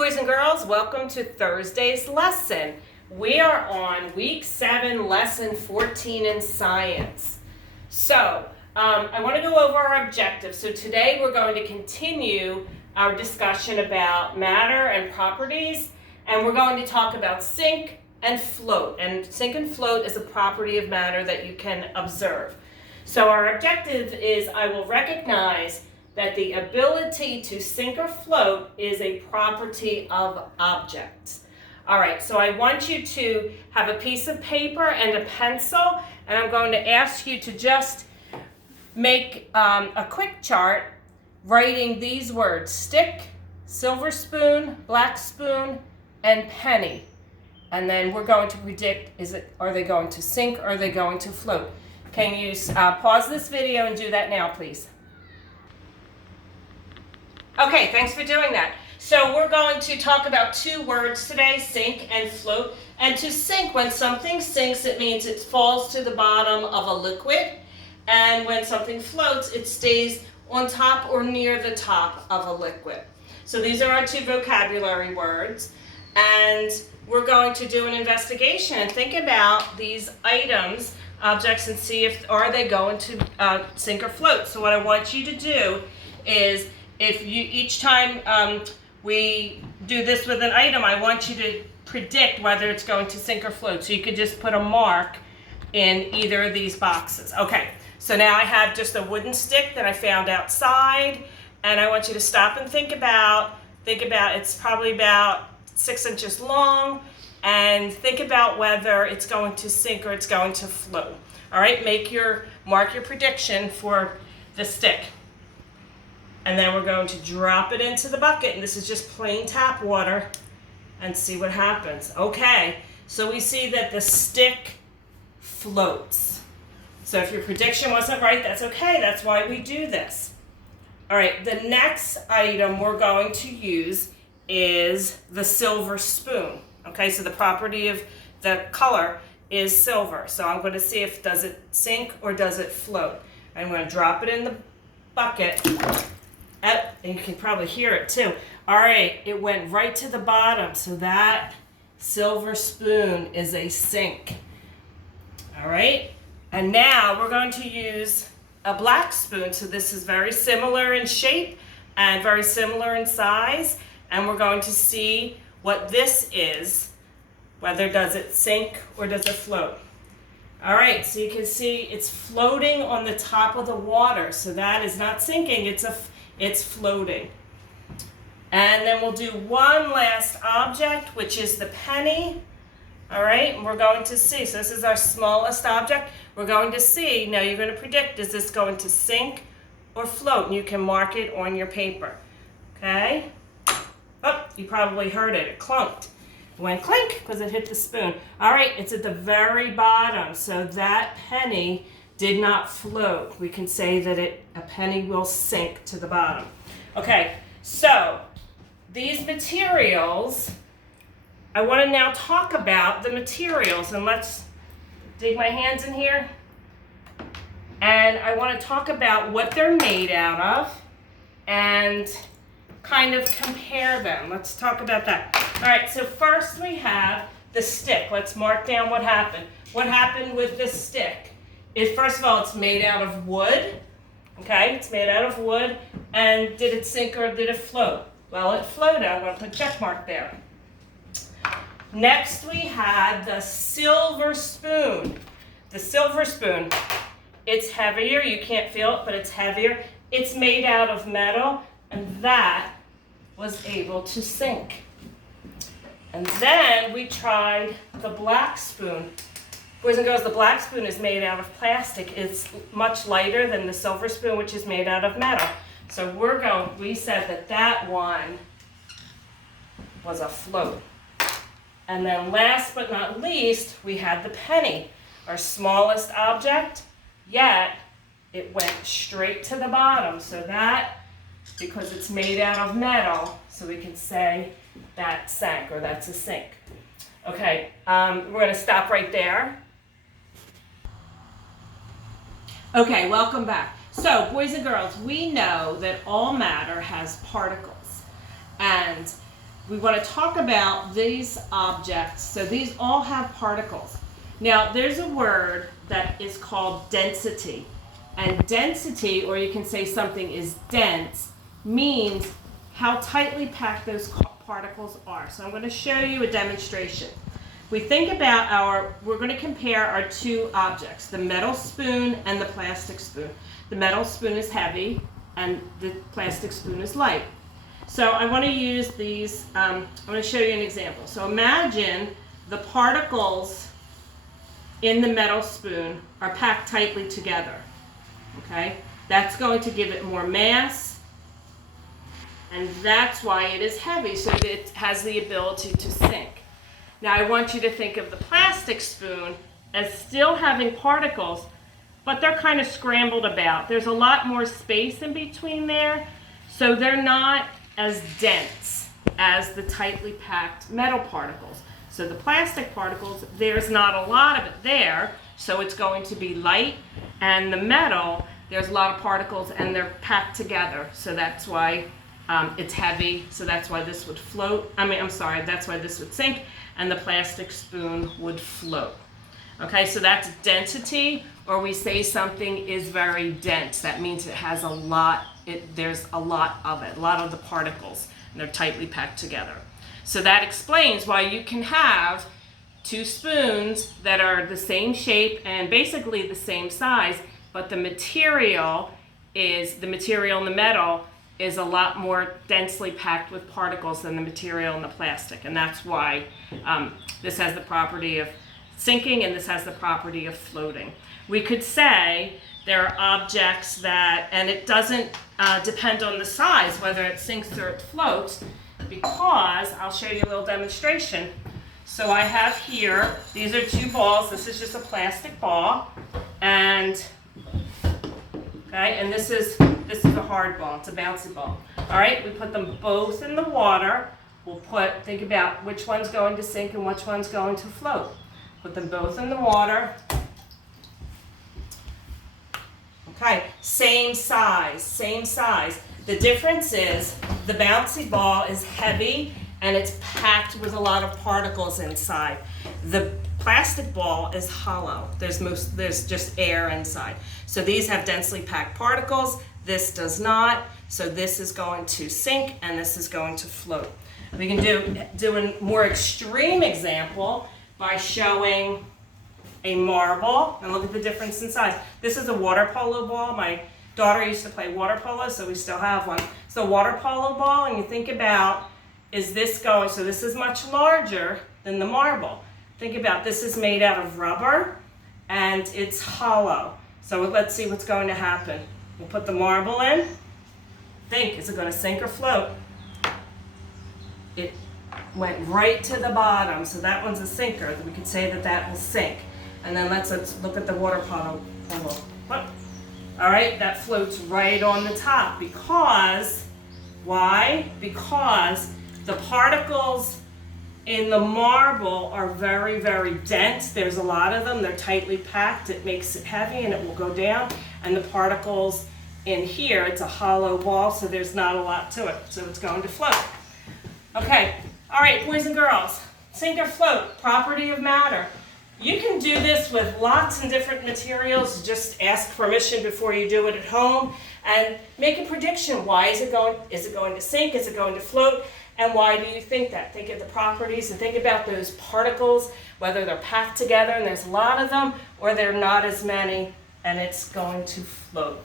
boys and girls, welcome to Thursday's lesson. We are on week 7, lesson 14 in science. So, I want to go over our objectives. So today we're going to continue our discussion about matter and properties, and we're going to talk about sink and float. And sink and float is a property of matter that you can observe. So our objective is I will recognize that the ability to sink or float is a property of objects. All right, so I want you to have a piece of paper and a pencil, and I'm going to ask you to just make a quick chart writing these words: stick, silver spoon, black spoon, and penny. And then we're going to predict, are they going to sink or are they going to float? Can you pause this video and do that now, please? Okay, thanks for doing that. So we're going to talk about two words today, sink and float. And to sink, when something sinks, it means it falls to the bottom of a liquid. And when something floats, it stays on top or near the top of a liquid. So these are our two vocabulary words. And we're going to do an investigation and think about these items, objects, and see if are they going to sink or float. So what I want you to do is, if you each time we do this with an item, I want you to predict whether it's going to sink or float. So you could just put a mark in either of these boxes. Okay, so now I have just a wooden stick that I found outside, and I want you to stop and think about it's probably about 6 inches long, and think about whether it's going to sink or it's going to float. All right, mark your prediction for the stick. And then we're going to drop it into the bucket, and this is just plain tap water, and see what happens. Okay, so we see that the stick floats. So if your prediction wasn't right, that's okay. That's why we do this. All right, the next item we're going to use is the silver spoon. Okay, so the property of the color is silver. So I'm going to see if does it sink or does it float. I'm going to drop it in the bucket. And you can probably hear it too. All right, it went right to the bottom. So that silver spoon is a sink. All right, and now we're going to use a black spoon. So this is very similar in shape and very similar in size. And we're going to see what this is, whether does it sink or does it float. All right, so you can see it's floating on the top of the water. So that is not sinking, it's floating. And then we'll do one last object, which is the penny. All right, and we're going to see. So this is our smallest object. We're going to see. Now you're going to predict, is this going to sink or float? And you can mark it on your paper. Okay? Oh, you probably heard it. It clunked. It went clink because it hit the spoon. All right, it's at the very bottom. So that penny did not float. We can say that a penny will sink to the bottom. Okay, so these materials, I want to now talk about the materials, and let's dig my hands in here. And I want to talk about what they're made out of and kind of compare them. Let's talk about that. All right, so first we have the stick. Let's mark down what happened. What happened with this stick? First of all, it's made out of wood. Okay, it's made out of wood. And did it sink or did it float? Well, it floated. I'm going to put a check mark there. Next, we had the silver spoon. The silver spoon, it's heavier. You can't feel it, but it's heavier. It's made out of metal, and that was able to sink. And then we tried the black spoon. Boys and girls, the black spoon is made out of plastic. It's much lighter than the silver spoon, which is made out of metal. So we said that one was a float. And then last but not least, we had the penny, our smallest object, yet it went straight to the bottom. So that, because it's made out of metal, so we can say that sank, or that's a sink. Okay, we're going to stop right there. Okay, welcome back. So, boys and girls, we know that all matter has particles. And we want to talk about these objects. So these all have particles. Now there's a word that is called density. And density, or you can say something is dense, means how tightly packed those particles are. So I'm going to show you a demonstration. We think about we're going to compare our two objects, the metal spoon and the plastic spoon. The metal spoon is heavy and the plastic spoon is light. So I want to use these, I'm going to show you an example. So imagine the particles in the metal spoon are packed tightly together. Okay? That's going to give it more mass, and that's why it is heavy, so that it has the ability to sink. Now I want you to think of the plastic spoon as still having particles, but they're kind of scrambled about. There's a lot more space in between there, so they're not as dense as the tightly packed metal particles. So the plastic particles, there's not a lot of it there, so it's going to be light, and the metal, there's a lot of particles and they're packed together, so that's why it's heavy, so that's why this would float. That's why this would sink, and the plastic spoon would float. Okay, so that's density, or we say something is very dense. That means it has a lot, there's a lot of it, a lot of the particles, and they're tightly packed together. So that explains why you can have two spoons that are the same shape and basically the same size, but the material in the metal is a lot more densely packed with particles than the material in the plastic. And that's why this has the property of sinking and this has the property of floating. We could say there are objects that, and it doesn't depend on the size, whether it sinks or it floats, because I'll show you a little demonstration. So I have here, these are two balls. This is just a plastic ball, and this is a hard ball. It's a bouncy ball. All right, we put them both in the water. Think about which one's going to sink and which one's going to float. Put them both in the water. Okay, same size. The difference is the bouncy ball is heavy and it's packed with a lot of particles inside. The plastic ball is hollow. There's just air inside. So these have densely packed particles. This does not. So this is going to sink and this is going to float. We can do a more extreme example by showing a marble, and look at the difference in size. This is a water polo ball. My daughter used to play water polo, so we still have one. So water polo ball, and you think about, so this is much larger than the marble. Think about, this is made out of rubber and it's hollow. So let's see what's going to happen. We'll put the marble in. Is it going to sink or float? It went right to the bottom, so that one's a sinker. We could say that will sink. And then let's look at the water polo. All right, that floats right on the top. Because, why? Because the particles in the marble are very, very dense. There's a lot of them. They're tightly packed. It makes it heavy and it will go down. And the particles in here, it's a hollow ball, so there's not a lot to it. So it's going to float. Okay, all right, boys and girls, sink or float, property of matter. You can do this with lots of different materials. Just ask permission before you do it at home and make a prediction. Why is it going to sink? Is it going to float? And why do you think that? Think of the properties and think about those particles, whether they're packed together and there's a lot of them, or they're not as many and it's going to float.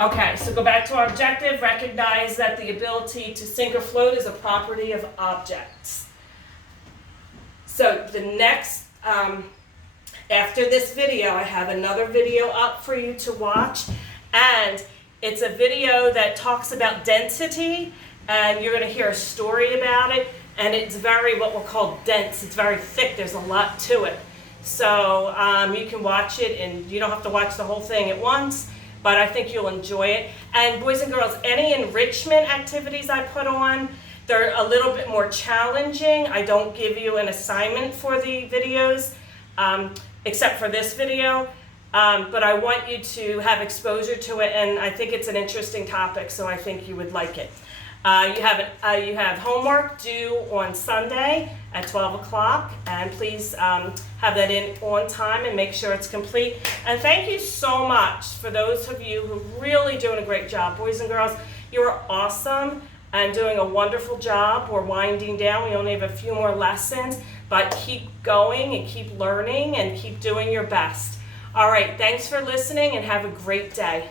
Okay, so go back to our objective. Recognize that the ability to sink or float is a property of objects. So the next, after this video, I have another video up for you to watch, and it's a video that talks about density, and you're going to hear a story about it, and it's very, what we'll call dense. It's very thick. There's a lot to it. So you can watch it, and you don't have to watch the whole thing at once, but I think you'll enjoy it. And boys and girls, any enrichment activities I put on, they're a little bit more challenging. I don't give you an assignment for the videos, except for this video, but I want you to have exposure to it, and I think it's an interesting topic, so I think you would like it. You have homework due on Sunday at 12 o'clock, and please have that in on time and make sure it's complete. And thank you so much for those of you who are really doing a great job. Boys and girls, you're awesome and doing a wonderful job. We're winding down. We only have a few more lessons, but keep going and keep learning and keep doing your best. All right, thanks for listening and have a great day.